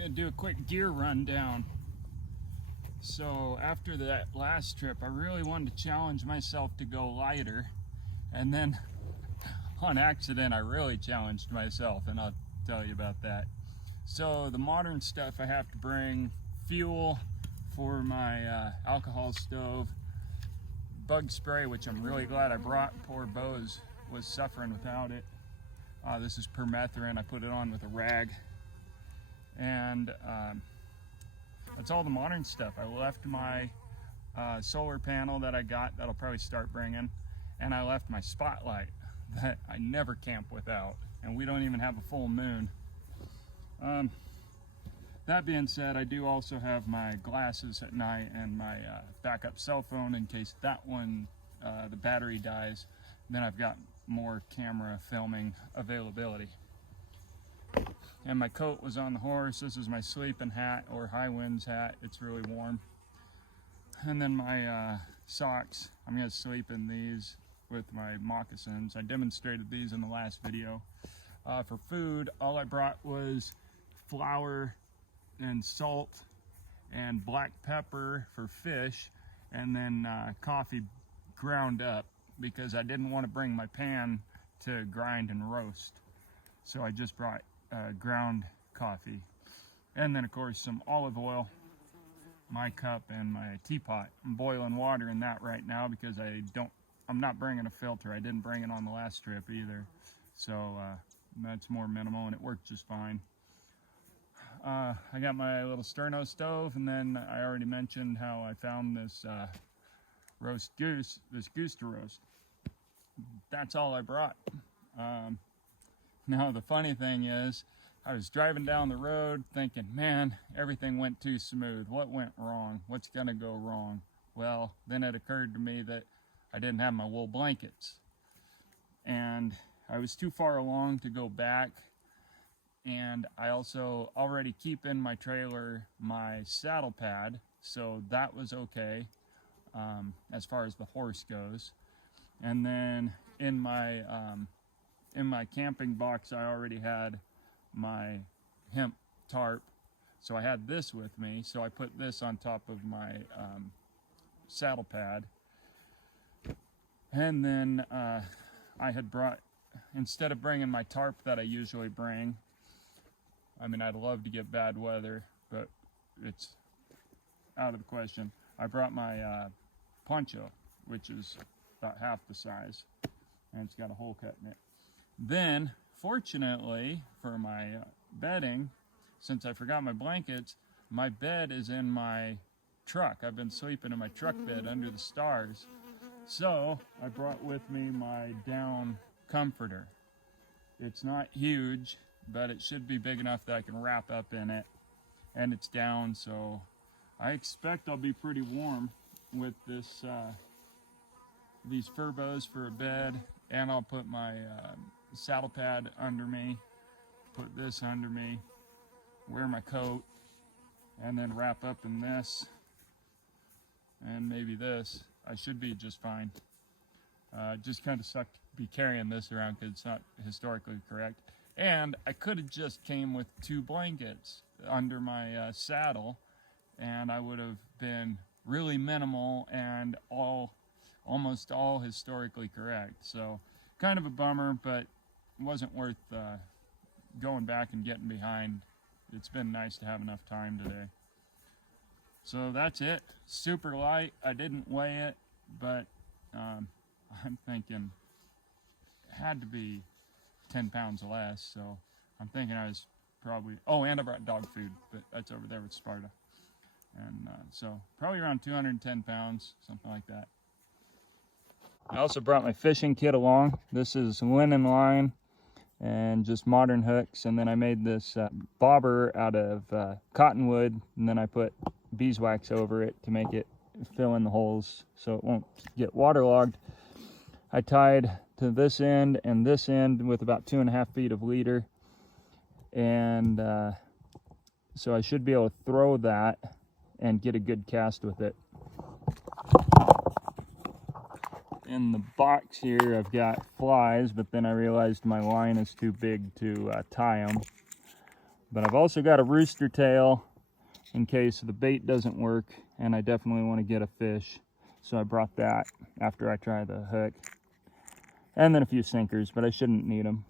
gonna do a quick gear rundown. So after that last trip, I really wanted to challenge myself to go lighter, and then on accident I really challenged myself, and I'll tell you about that. So the modern stuff, I have to bring fuel for my alcohol stove, bug spray, which I'm really glad I brought. Poor Bose was suffering without it. This is permethrin. I put it on with a rag, and that's all the modern stuff. I left my solar panel that I got, that'll probably start bringing, and I left my spotlight that I never camp without, and we don't even have a full moon. That being said, I do also have my glasses at night and my backup cell phone in case that one, the battery dies. Then I've got more camera filming availability. And my coat was on the horse. This is my sleeping hat, or high winds hat. It's really warm. And then my socks. I'm gonna sleep in these with my moccasins. I demonstrated these in the last video. For food, all I brought was flour and salt and black pepper for fish, and then coffee ground up, because I didn't want to bring my pan to grind and roast. So I just brought ground coffee. And then of course some olive oil, my cup, and my teapot. I'm boiling water in that right now because I'm not bringing a filter. I didn't bring it on the last trip either. So that's more minimal, and it worked just fine. I got my little sterno stove, and then I already mentioned how I found this roast goose, this goose to roast. That's all I brought. Now the funny thing is, I was driving down the road thinking, man, everything went too smooth. What went wrong? What's gonna go wrong? Well, then it occurred to me that I didn't have my wool blankets, and I was too far along to go back. And I also already keep in my trailer my saddle pad, so that was okay as far as the horse goes. And then in my camping box, I already had my hemp tarp, so I had this with me. So I put this on top of my saddle pad, and then I had brought, instead of bringing my tarp that I usually bring. I mean, I'd love to get bad weather, but it's out of the question. I brought my poncho, which is about half the size, and it's got a hole cut in it. Then, fortunately for my bedding, since I forgot my blankets, my bed is in my truck. I've been sleeping in my truck bed under the stars. So I brought with me my down comforter. It's not huge, but it should be big enough that I can wrap up in it, and it's down, so I expect I'll be pretty warm with this these fur bows for a bed. And I'll put my saddle pad under me, put this under me, wear my coat, and then wrap up in this and maybe this. I should be just fine. Just kind of sucked to be carrying this around because it's not historically correct. And I could have just came with 2 blankets under my saddle, and I would have been really minimal and almost all historically correct. So kind of a bummer, but it wasn't worth going back and getting behind. It's been nice to have enough time today. So that's it. Super light. I didn't weigh it, but I'm thinking it had to be 10 pounds less, so I'm thinking I was probably, oh, and I brought dog food, but that's over there with Sparta. And so probably around 210 pounds, something like that. I also brought my fishing kit along. This is linen line and just modern hooks, and then I made this bobber out of cottonwood, and then I put beeswax over it to make it fill in the holes so it won't get waterlogged. I tied to this end and this end with about 2.5 feet of leader, and so I should be able to throw that and get a good cast with it. In the box here I've got flies, but then I realized my line is too big to tie them. But I've also got a rooster tail in case the bait doesn't work and I definitely want to get a fish. So I brought that after I try the hook. And then a few sinkers, but I shouldn't need them.